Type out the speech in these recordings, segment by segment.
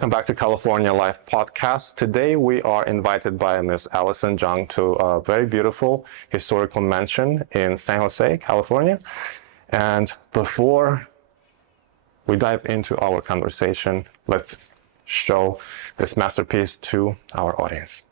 Welcome back to California Life Podcast. Today we are invited by Miss Allison Zhang to a very beautiful historical mansion in San Jose, California. And before we dive into our conversation, let's show this masterpiece to our audience.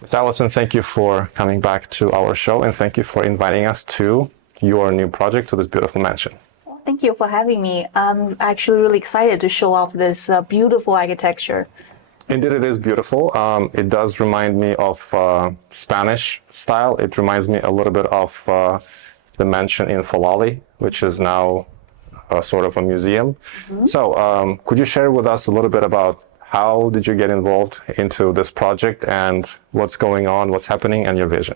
Ms. Allison, thank you for coming back to our show, and thank you for inviting us to your new project, to this beautiful mansion. Well, thank you for having me. I'm actually really excited to show off this beautiful architecture. Indeed, it is beautiful. It does remind me of Spanish style. It reminds me a little bit of the mansion in Falali, which is now sort of a museum. Mm-hmm. So could you share with us a little bit about how did you get involved into this project and what's going on, what's happening, and your vision?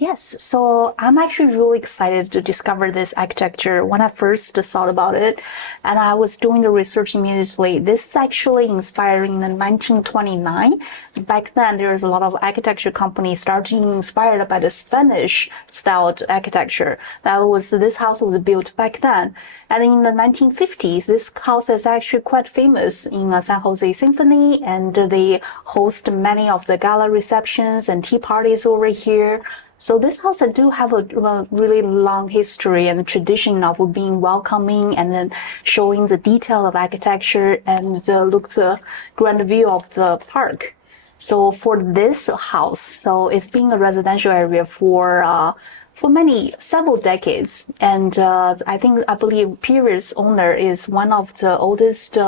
Yes, so I'm actually really excited to discover this architecture when I first thought about it, and I was doing the research immediately. This is actually inspired in 1929. Back then, there was a lot of architecture companies starting inspired by the Spanish-styled architecture. This house was built back then. And in the 1950s, this house is actually quite famous in San Jose Symphony, and they host many of the gala receptions and tea parties over here. So this house do have a really long history and tradition of being welcoming and then showing the detail of architecture and the grand view of the park. So for this house, so it's been a residential area for several decades, and I believe previous owner is one of the oldest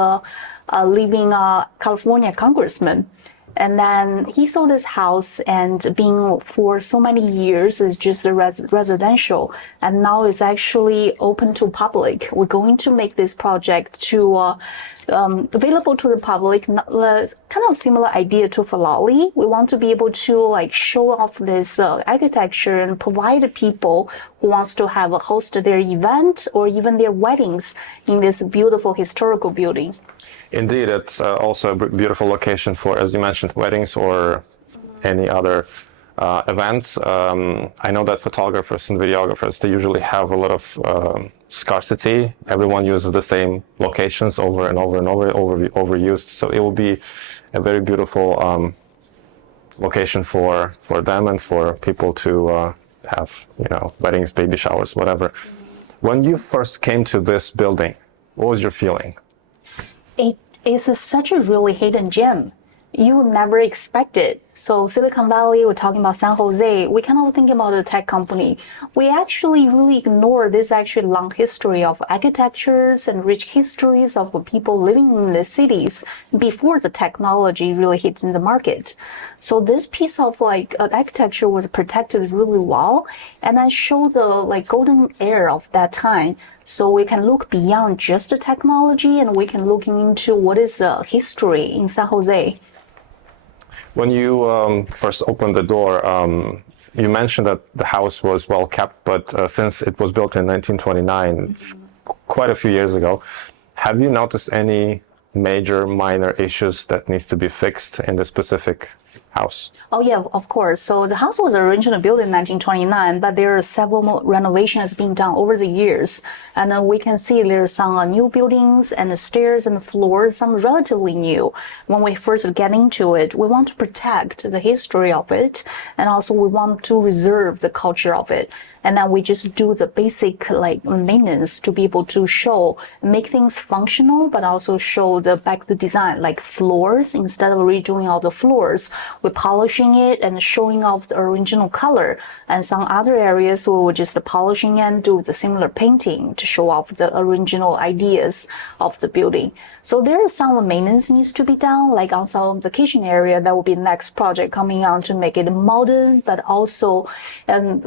living California congressman. And then he sold this house, and being for so many years is just a residential, and now it's actually open to public. We're going to make this project to available to the public, kind of similar idea to Falali. We want to be able to show off this architecture and provide people who wants to host their event or even their weddings in this beautiful historical building. Indeed, it's also a beautiful location for, as you mentioned, weddings or any other events. I know that photographers and videographers, they usually have a lot of scarcity. Everyone uses the same locations over and over and over, overused. So it will be a very beautiful location for them and for people to have, weddings, baby showers, whatever. When you first came to this building, what was your feeling? It is such a really hidden gem. You never expect it. So Silicon Valley, we're talking about San Jose, we cannot think about a tech company. We actually really ignore this actually long history of architectures and rich histories of people living in the cities before the technology really hit in the market. So this piece of architecture was protected really well, and I show the golden era of that time. So we can look beyond just the technology, and we can look into what is the history in San Jose. When you first opened the door, you mentioned that the house was well kept, but since it was built in 1929, it's quite a few years ago. Have you noticed any major, minor issues that needs to be fixed in the specific house? Oh yeah, of course. So the house was originally built in 1929, but there are several more renovations being done over the years. And we can see there's some new buildings and the stairs and the floors, some relatively new. When we first get into it, we want to protect the history of it, and also we want to reserve the culture of it. And then we just do the basic like maintenance to be able to show, make things functional, but also show the design, like floors. Instead of redoing all the floors, we're polishing it and showing off the original color. And some other areas we will just polishing and do the similar painting to show off the original ideas of the building. So there is some maintenance needs to be done, like on some of the kitchen area. That will be next project coming on to make it modern, but also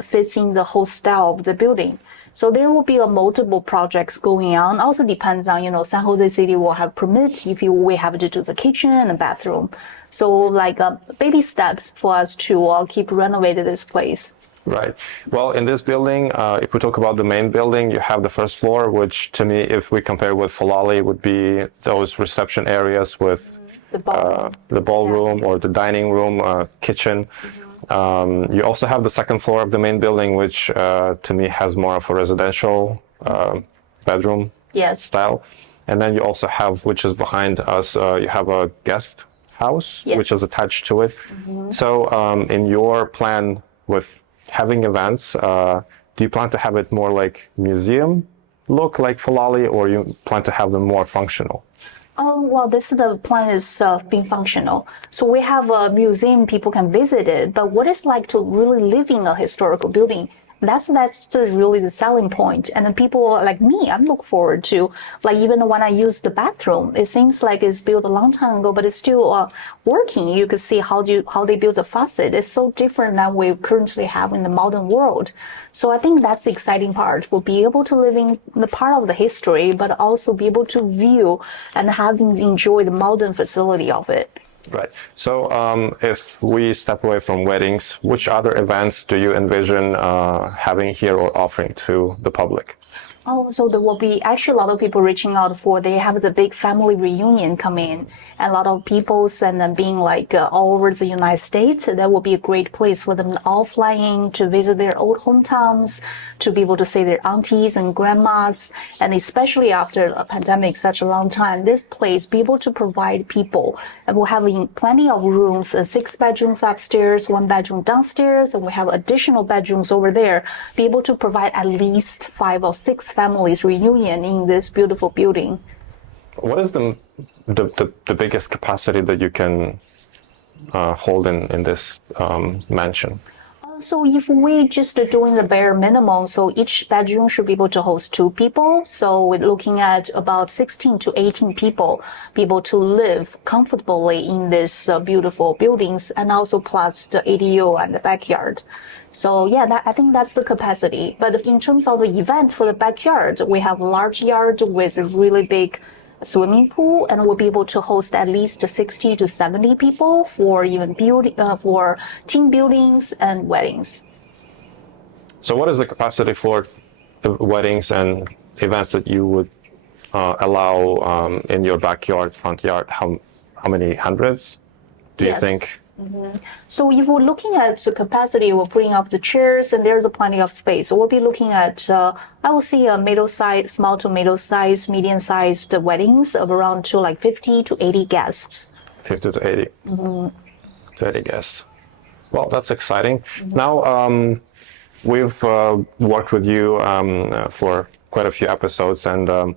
fits in the whole style of the building. So there will be multiple projects going on. Also depends on, San Jose City will have permits if we have to do the kitchen and the bathroom. So like baby steps for us to keep renovating this place. Right. Well, in this building, if we talk about the main building, you have the first floor, which to me, if we compare with Falali, would be those reception areas with the ballroom or the dining room, kitchen. You also have the second floor of the main building, which to me has more of a residential bedroom style. And then you also have, which is behind us, you have a guest house, which is attached to it. So in your plan with having events, do you plan to have it more like museum look like Falali, or you plan to have them more functional? Oh, well, the plan is being functional. So we have a museum, people can visit it, but what it's like to really live in a historical building, that's really the selling point. And then people like me, I'm looking forward to, like even when I use the bathroom, it seems like it's built a long time ago, but it's still working. You can see how they build the faucet. It's so different than we currently have in the modern world. So I think that's the exciting part. We'll be able to live in the part of the history, but also be able to view and enjoy the modern facility of it. Right. So if we step away from weddings, which other events do you envision having here or offering to the public? Oh, so there will be actually a lot of people reaching out for, they have the big family reunion coming in, and a lot of people and then being like all over the United States. That will be a great place for them all flying to visit their old hometowns, to be able to see their aunties and grandmas. And especially after a pandemic, such a long time, this place be able to provide people, and we'll have plenty of rooms, 6 bedrooms upstairs, 1 bedroom downstairs, and we have additional bedrooms over there, be able to provide at least 5 or 6 families reunion in this beautiful building. What is the biggest capacity that you can hold in this mansion? So if we just doing the bare minimum, so each bedroom should be able to host 2 people. So we're looking at about 16 to 18 people be able to live comfortably in this beautiful buildings, and also plus the ADU and the backyard. So yeah, I think that's the capacity. But in terms of the event for the backyard, we have a large yard with a really big swimming pool, and we'll be able to host at least 60 to 70 people for even for team buildings and weddings. So what is the capacity for weddings and events that you would allow in your backyard, front yard? How many hundreds do you think? So if we're looking at the capacity, we're putting up the chairs, and there's plenty of space. So we'll be looking at, I will say a small to middle size, medium sized weddings of around to like 50 to 80 guests. 50 to 80. To 80 guests. Well, that's exciting. Now, we've worked with you for quite a few episodes, and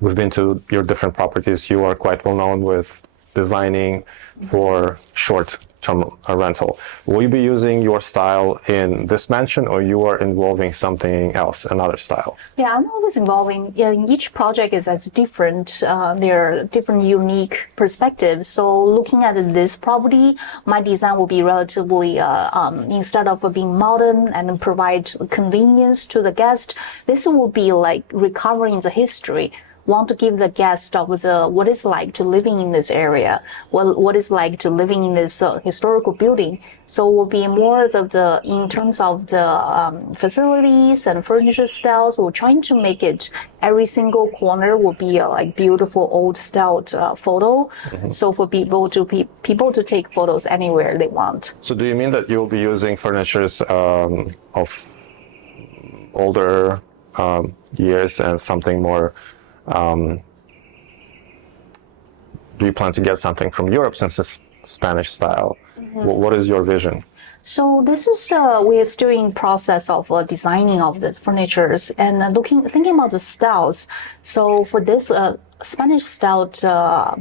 we've been to your different properties. You are quite well known with designing for short-term rental. Will you be using your style in this mansion, or you are involving something else, another style? Yeah, I'm always involving. Each project is as different. There are different unique perspectives. So looking at this property, my design will be relatively, instead of being modern and provide convenience to the guest, this will be like recovering the history. want to give the guest of the what it's like to living in this area, what it's like to living in this historical building. So it will be more of the in terms of the facilities and furniture styles. We're trying to make it every single corner will be a like beautiful old style photo. So for people to take photos anywhere they want. So do you mean that you'll be using furnitures of older years and something more? Do you plan to get something from Europe since it's Spanish style? What is your vision? So this is we are still in process of designing of the furnitures and thinking about the styles. So for this Spanish styled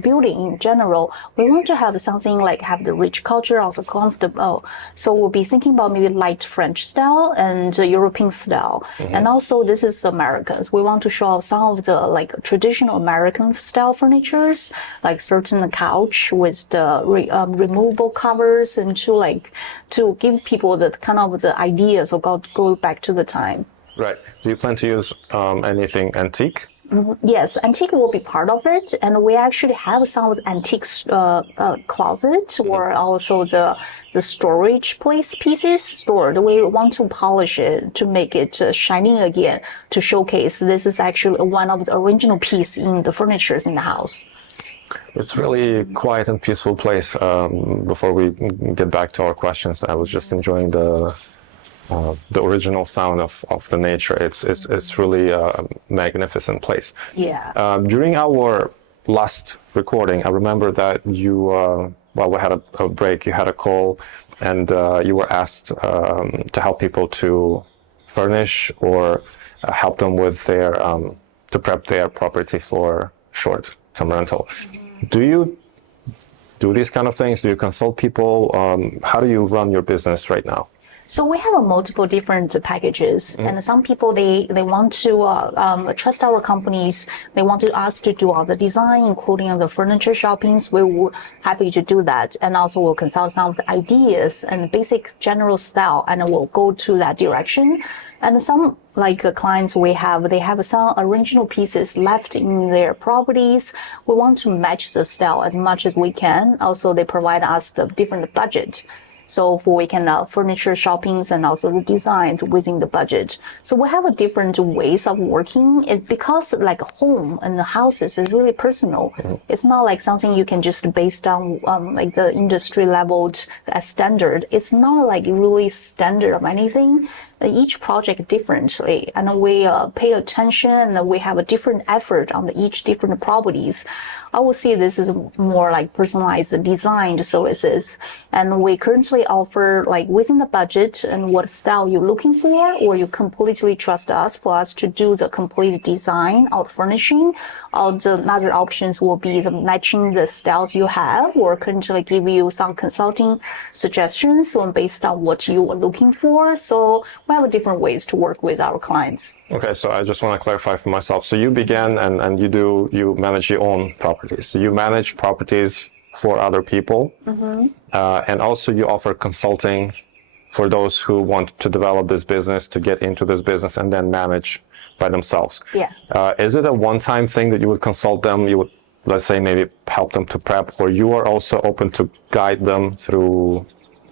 building in general, we want to have something like have the rich culture, also comfortable. So we'll be thinking about maybe light French style and European style. And also this is Americans. We want to show off some of the like traditional American style furnitures, like certain couch with the removable covers and to give people the kind of the ideas of go back to the time. Right. Do you plan to use anything antique? Yes, antique will be part of it, and we actually have some of the antique closet or also the storage pieces stored. We want to polish it to make it shining again, to showcase this is actually one of the original piece in the furnitures in the house. It's really quiet and peaceful place. Before we get back to our questions, I was just enjoying the original sound of the nature. It's really a magnificent place. Yeah. During our last recording, I remember that you, we had a break, you had a call, and you were asked to help people to furnish or help them with their, to prep their property for short-term rental. Do you do these kind of things? Do you consult people? How do you run your business right now? So we have multiple different packages, and some people they want to trust our companies. They want us to do all the design, including the furniture shoppings. We're happy to do that, and also we'll consult some of the ideas and basic general style, and we'll go to that direction. And some clients we have, they have some original pieces left in their properties. We want to match the style as much as we can. Also, they provide us the different budget. So we can furniture shoppings and also the design within the budget. So we have a different ways of working. It's because like home and the houses is really personal. It's not like something you can just based on like the industry leveled as standard. It's not like really standard of anything. Each project differently, and we pay attention and we have a different effort on each different properties. I would say this is more like personalized designed services, and we currently offer like within the budget and what style you're looking for, or you completely trust us for us to do the complete design of furnishing. All the other options will be the matching the styles you have, or currently give you some consulting suggestions based on what you are looking for. So we have different ways to work with our clients. Okay, so I just want to clarify for myself. So you began and you manage your own properties. So you manage properties for other people, and also you offer consulting for those who want to develop this business, to get into this business, and then manage by themselves. Yeah. Is it a one-time thing that you would consult them? You would, let's say, maybe help them to prep, or you are also open to guide them through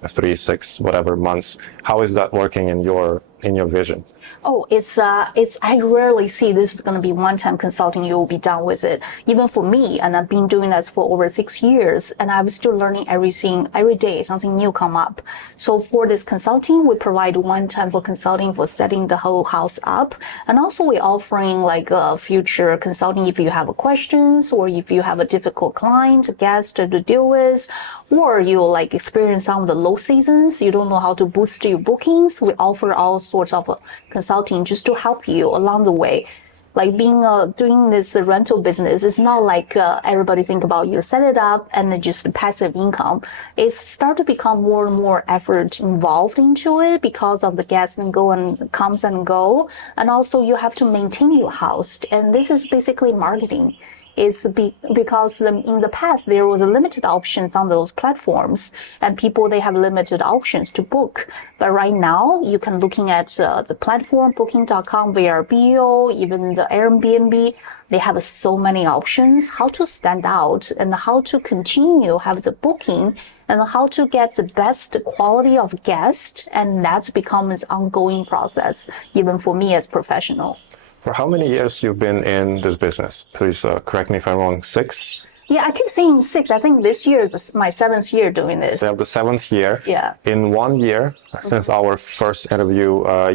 3, 6, whatever months? How is that working in your vision? Oh, I rarely see this is going to be one-time consulting. You will be done with it. Even for me, and I've been doing this for over 6 years, and I'm still learning everything every day. Something new come up. So for this consulting, we provide one-time for consulting for setting the whole house up, and also we're offering like future consulting if you have questions, or if you have a difficult client, guest to deal with, or you like experience some of the low seasons, you don't know how to boost your bookings. We offer all sorts of consulting just to help you along the way. Like being doing this rental business, it's not like everybody think about you set it up and just passive income. It's start to become more and more effort involved into it because of the guests and go and comes and go, and also you have to maintain your house. And this is basically marketing. is because in the past there was a limited options on those platforms, and people they have limited options to book. But right now you can looking at the platform booking.com, VRBO, even the Airbnb. They have so many options how to stand out and how to continue have the booking and how to get the best quality of guest, and that's become an ongoing process even for me as professional. For how many years you've been in this business? Please correct me if I'm wrong. 6? Yeah, I keep saying 6. I think this year is my 7th year doing this. So you have the 7th year. Yeah. In 1 year, since our first interview,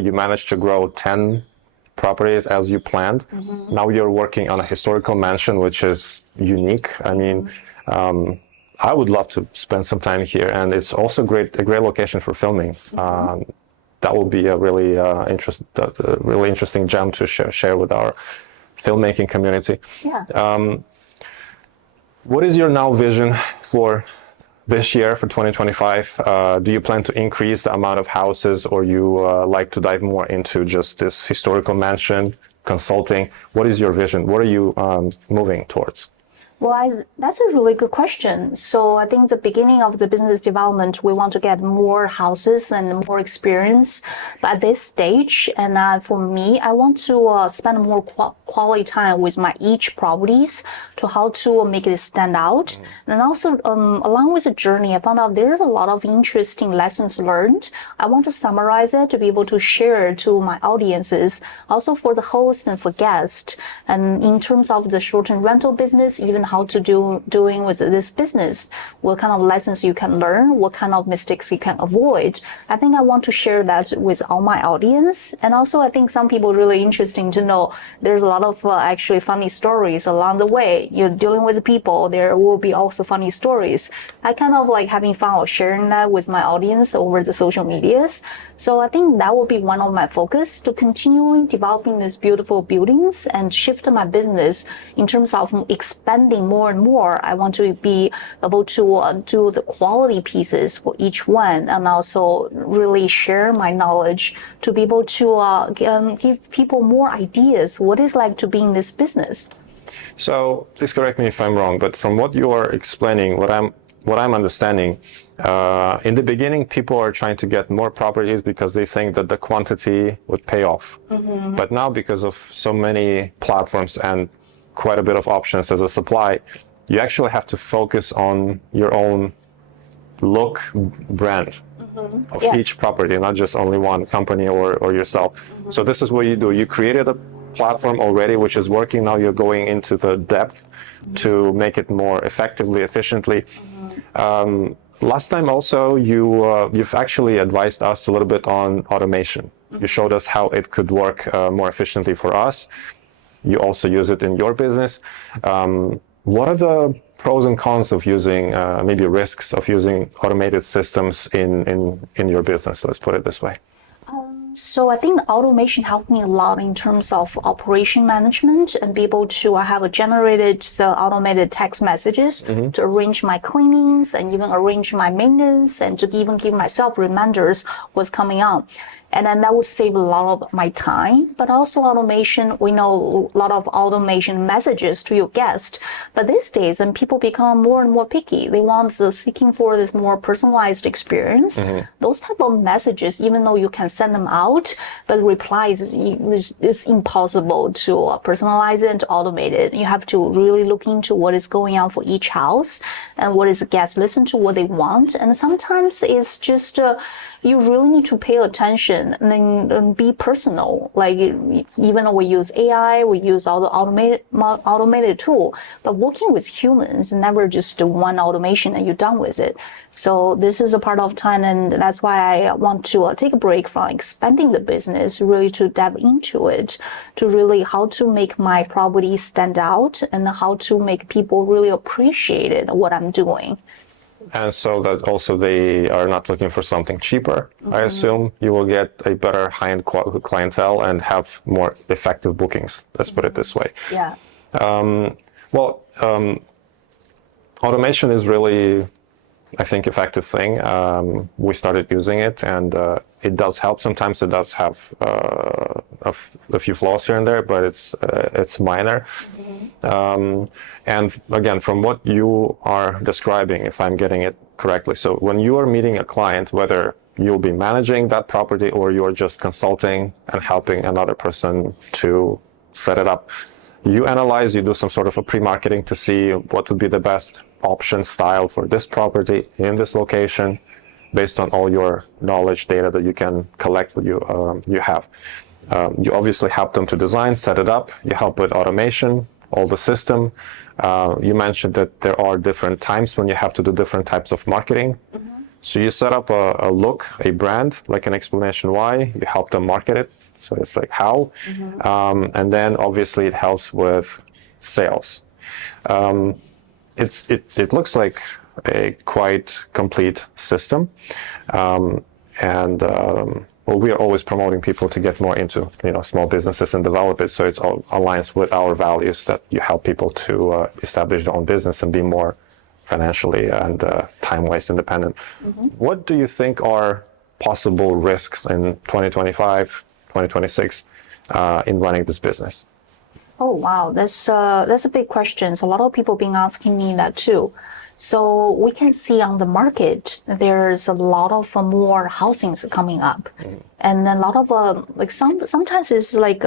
you managed to grow 10 properties as you planned. Now you're working on a historical mansion, which is unique. I mean, I would love to spend some time here, and it's also a great location for filming. That will be a really interesting gem to share with our filmmaking community. Yeah. What is your now vision for this year, for 2025? Do you plan to increase the amount of houses, or you like to dive more into just this historical mansion consulting? What is your vision? What are you moving towards? Well, that's a really good question. So I think the beginning of the business development, we want to get more houses and more experience. But at this stage, and for me, I want to spend more quality time with my each properties to how to make it stand out. And also, along with the journey, I found out there's a lot of interesting lessons learned. I want to summarize it to be able to share to my audiences, also for the host and for guests. And in terms of the short-term rental business, even how to doing with this business, what kind of lessons you can learn, what kind of mistakes you can avoid. I think I want to share that with all my audience. And also I think some people really interesting to know there's a lot of actually funny stories along the way. You're dealing with people, there will be also funny stories. I kind of like having fun or sharing that with my audience over the social medias. So I think that will be one of my focus, to continually developing these beautiful buildings and shift my business in terms of expanding more and more. I want to be able to do the quality pieces for each one, and also really share my knowledge to be able to give people more ideas what it's like to be in this business. So please correct me if I'm wrong, but from what you are explaining, what I'm understanding, in the beginning, people are trying to get more properties because they think that the quantity would pay off. But now, because of so many platforms and quite a bit of options as a supply, you actually have to focus on your own look, brand of each property, not just only one company or yourself. So this is what you do. You created a platform already, which is working. Now you're going into the depth to make it more effectively, efficiently. Last time also, you've actually advised us a little bit on automation. You showed us how it could work more efficiently for us. You also use it in your business. What are the pros and cons of using, maybe risks of using automated systems in your business? Let's put it this way. So I think automation helped me a lot in terms of operation management and be able to have generated the automated text messages to arrange my cleanings and even arrange my maintenance, and to even give myself reminders what's coming on. And then that would save a lot of my time. But also automation, we know a lot of automation messages to your guest. But these days, and people become more and more picky. They want seeking for this more personalized experience. Those type of messages, even though you can send them out, but replies is impossible to personalize it and to automate it. You have to really look into what is going on for each house and what is the guest listen to, what they want. And sometimes it's just you really need to pay attention and then be personal. Like even though we use AI, we use all the automated tool, but working with humans, never just one automation and you're done with it. So this is a part of time, and that's why I want to take a break from expanding the business, really to dive into it, to really how to make my property stand out and how to make people really appreciate it, what I'm doing. And so that also they are not looking for something cheaper. I assume you will get a better high-end clientele and have more effective bookings. Let's put it this way. Yeah. Automation is really, I think, effective thing. We started using it, and it does help. Sometimes it does have a few flaws here and there, but it's minor. And again, from what you are describing, if I'm getting it correctly, so when you are meeting a client, whether you'll be managing that property or you're just consulting and helping another person to set it up, you analyze, you do some sort of a pre-marketing to see what would be the best option style for this property in this location based on all your knowledge data that you can collect, what you have. You obviously help them to design, set it up, you help with automation, all the system. You mentioned that there are different times when you have to do different types of marketing. So you set up a look, a brand, like an explanation why, you help them market it. So it's like how, and then obviously it helps with sales. It looks like a quite complete system. Well, we are always promoting people to get more into, small businesses and develop it. So it all aligns with our values that you help people to establish their own business and be more financially and time-wise independent. What do you think are possible risks in 2025, 2026 in running this business? Oh, wow. That's a big question. So a lot of people been asking me that too. So we can see on the market, there's a lot of more housings coming up. And a lot of, sometimes it's like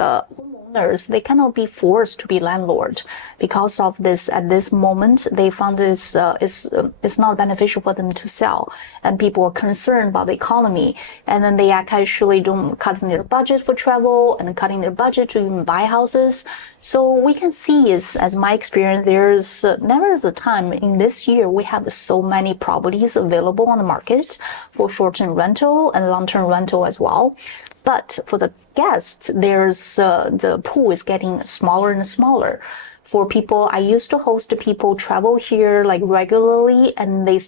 homeowners, they cannot be forced to be landlord because of this. At this moment, they found this it's not beneficial for them to sell. And people are concerned about the economy. And then they actually don't cutting their budget for travel and cutting their budget to even buy houses. So we can see as my experience, there's never the time in this year we have so many properties available on the market for short-term rental and long-term rental as well. But for the guests, there's the pool is getting smaller and smaller. For people, I used to host people travel here like regularly, and they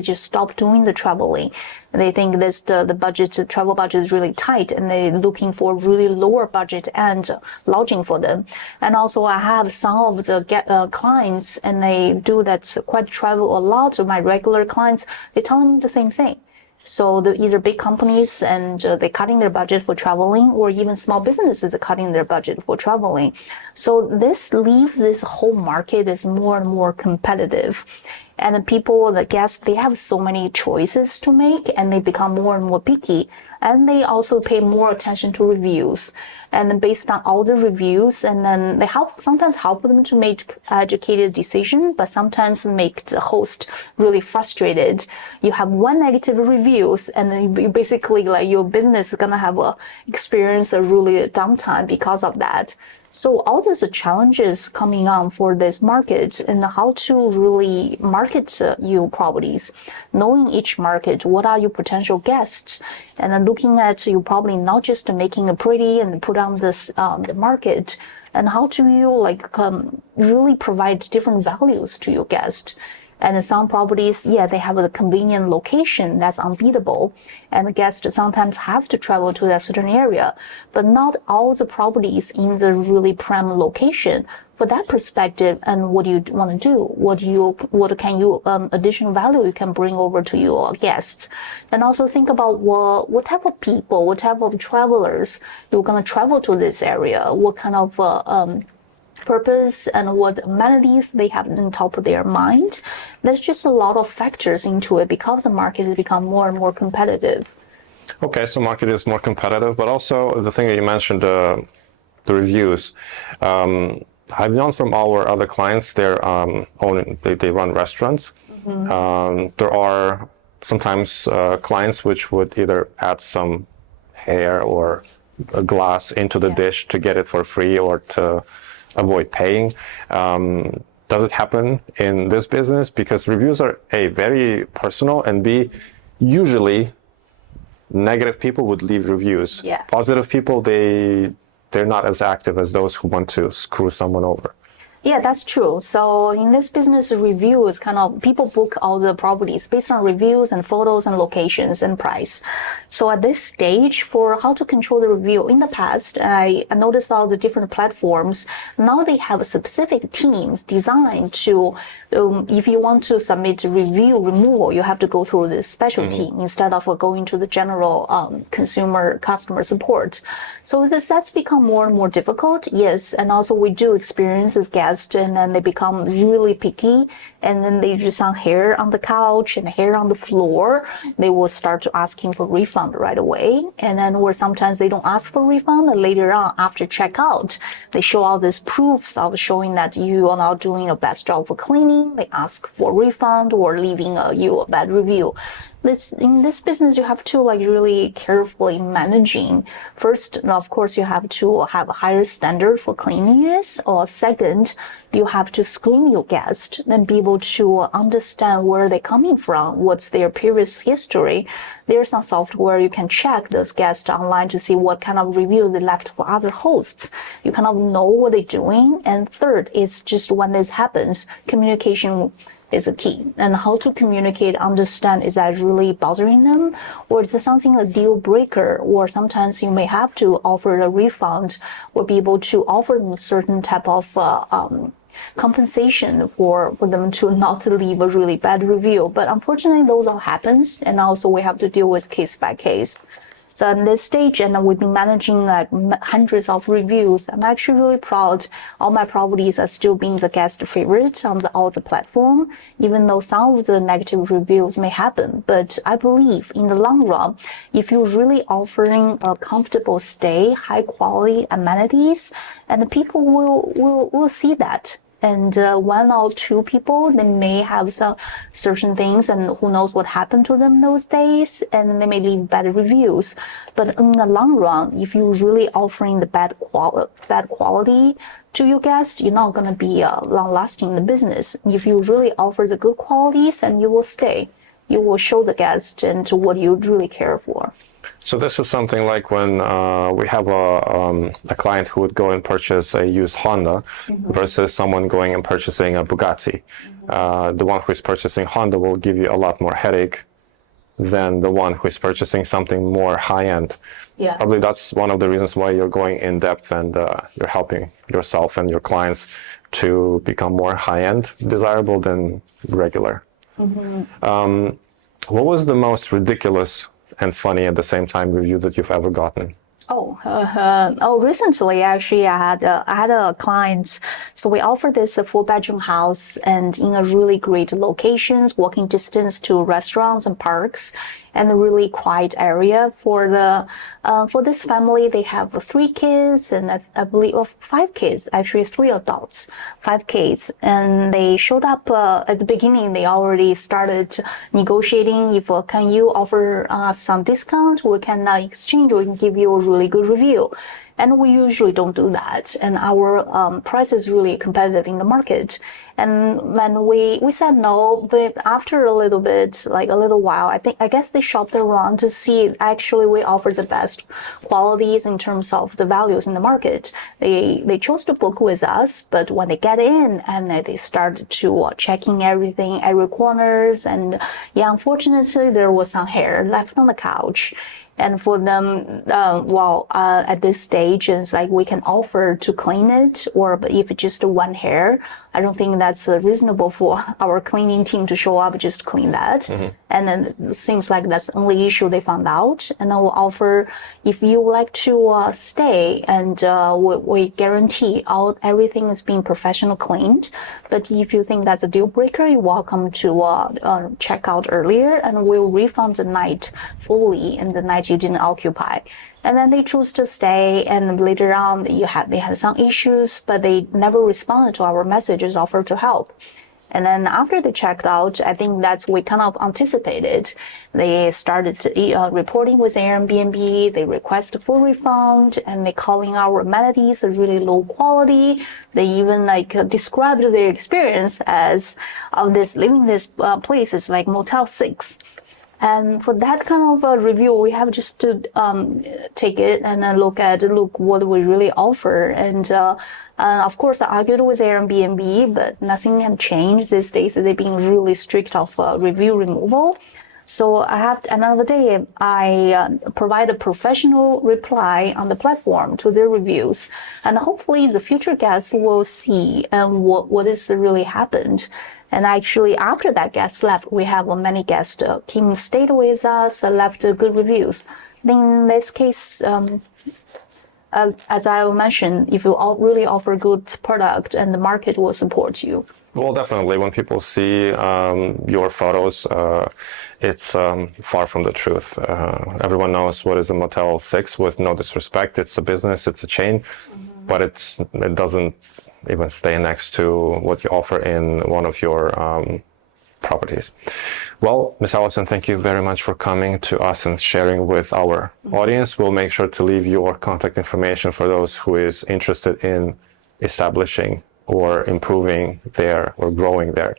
just stop doing the traveling. They think this the travel budget is really tight, and they're looking for really lower budget and lodging for them. And also, I have some of the clients, and they do that quite travel a lot. My regular clients, they tell me the same thing. So they're either big companies and they're cutting their budget for traveling, or even small businesses are cutting their budget for traveling. So this leaves this whole market is more and more competitive. And the people, the guests, they have so many choices to make, and they become more and more picky. And they also pay more attention to reviews. And then based on all the reviews, and then they sometimes help them to make educated decision, but sometimes make the host really frustrated. You have one negative reviews, and then you basically like your business is gonna have experience a really downtime because of that. So all those challenges coming on for this market, and how to really market your properties, knowing each market, what are your potential guests, and then looking at you probably not just making it pretty and put on this the market, and how do you really provide different values to your guests. And some properties, they have a convenient location that's unbeatable, and the guests sometimes have to travel to that certain area, but not all the properties in the really prime location. For that perspective, and what do you want to do? What can you additional value you can bring over to your guests? And also think about what type of people, what type of travelers you're gonna travel to this area, what kind of purpose and what amenities they have on top of their mind. There's just a lot of factors into it because the market has become more and more competitive. Okay, so market is more competitive, but also the thing that you mentioned, the reviews. I've known from our other clients, they run restaurants. There are sometimes clients which would either add some hair or a glass into the dish to get it for free or to avoid paying. Does it happen in this business? Because reviews are A, very personal, and B, usually negative people would leave reviews. Positive people, they're not as active as those who want to screw someone over. Yeah, that's true. So in this business, review is kind of people book all the properties based on reviews and photos and locations and price. So at this stage, for how to control the review, in the past, I noticed all the different platforms. Now they have specific teams designed to, if you want to submit review removal, you have to go through this special team instead of going to the general customer support. So that's become more and more difficult. Yes, and also we do experience as guests guest, and then they become really picky, and then they just on hair on the couch and hair on the floor, they will start to asking for refund right away. And then or sometimes they don't ask for refund, and later on after checkout, they show all these proofs of showing that you are not doing a best job for cleaning. They ask for refund or leaving you a bad review. In this business, you have to like really carefully managing. First, of course, you have to have a higher standard for cleanliness. Or second, you have to screen your guests and be able to understand where they're coming from, what's their previous history. There's some software you can check those guests online to see what kind of review they left for other hosts. You kind of know what they're doing. And third, it's just when this happens, communication is a key, and how to communicate, understand, is that really bothering them, or is it something a deal breaker, or sometimes you may have to offer a refund or be able to offer them a certain type of compensation for them to not leave a really bad review. But unfortunately, those all happens, and also we have to deal with case by case. So in this stage, and we've been managing like hundreds of reviews. I'm actually really proud. All my properties are still being the guest favorite on all the platform, even though some of the negative reviews may happen. But I believe in the long run, if you're really offering a comfortable stay, high quality amenities, and people will see that. And one or two people, they may have some certain things, and who knows what happened to them those days, and they may leave bad reviews. But in the long run, if you're really offering the bad quality to your guests, you're not going to be long-lasting in the business. If you really offer the good qualities, and you will stay. You will show the guest and to what you really care for. So this is something like when we have a client who would go and purchase a used Honda versus someone going and purchasing a Bugatti. The one who is purchasing Honda will give you a lot more headache than the one who is purchasing something more high-end. Yeah. Probably that's one of the reasons why you're going in depth and you're helping yourself and your clients to become more high-end desirable than regular. What was the most ridiculous and funny at the same time review that you've ever gotten? Recently, actually, I had a client. So we offer this a 4-bedroom house and in a really great locations, walking distance to restaurants and parks, and a really quiet area for this family. They have 3 kids and I believe 5 kids, actually 3 adults, 5 kids. And they showed up at the beginning. They already started negotiating if can you offer some discount, we can exchange, we can give you a really good review. And we usually don't do that. And our price is really competitive in the market. And then we said no, but after a little bit, like a little while, I guess they shopped around to see actually we offer the best qualities in terms of the values in the market. They chose to book with us, but when they get in and they started to checking everything, every corners, and yeah, unfortunately there was some hair left on the couch. And for them, at this stage, it's like we can offer to clean it, or but if it's just one hair, I don't think that's reasonable for our cleaning team to show up just clean that. And then it seems like that's the only issue they found out. And I will offer, if you would like to stay, and we guarantee everything is being professional cleaned. But if you think that's a deal breaker, you're welcome to check out earlier, and we'll refund the night fully and the night you didn't occupy. And then they choose to stay, and later on they had some issues, but they never responded to our messages offered to help. And then after they checked out, I think that's we kind of anticipated. They started reporting with Airbnb. They requested full refund, and they calling our amenities a really low quality. They even described their experience as living this place is like Motel 6. And for that kind of a review, we have just to take it and then look what we really offer. And of course, I argued with Airbnb, but nothing can change these days. They're being really strict of review removal. So at the end of the day, I provide a professional reply on the platform to their reviews, and hopefully the future guests will see what is really happened. And actually, after that guest left, we have many guests came, stayed with us, left good reviews. I think in this case, as I mentioned, if you really offer good product, and the market will support you. Well, definitely. When people see your photos, it's far from the truth. Everyone knows what is a Motel 6, with no disrespect. It's a business, it's a chain, but it doesn't even stay next to what you offer in one of your properties. Well, Miss Allison, thank you very much for coming to us and sharing with our audience. We'll make sure to leave your contact information for those who is interested in establishing or improving their or growing their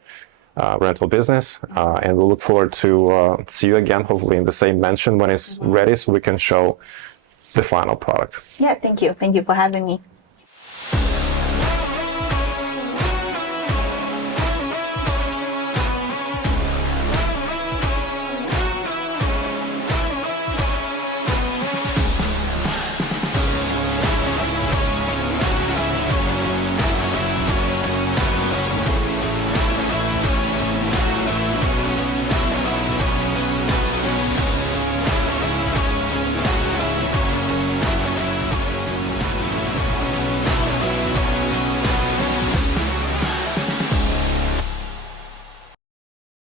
rental business. And we'll look forward to see you again, hopefully in the same mansion when it's ready, so we can show the final product. Yeah, thank you. Thank you for having me.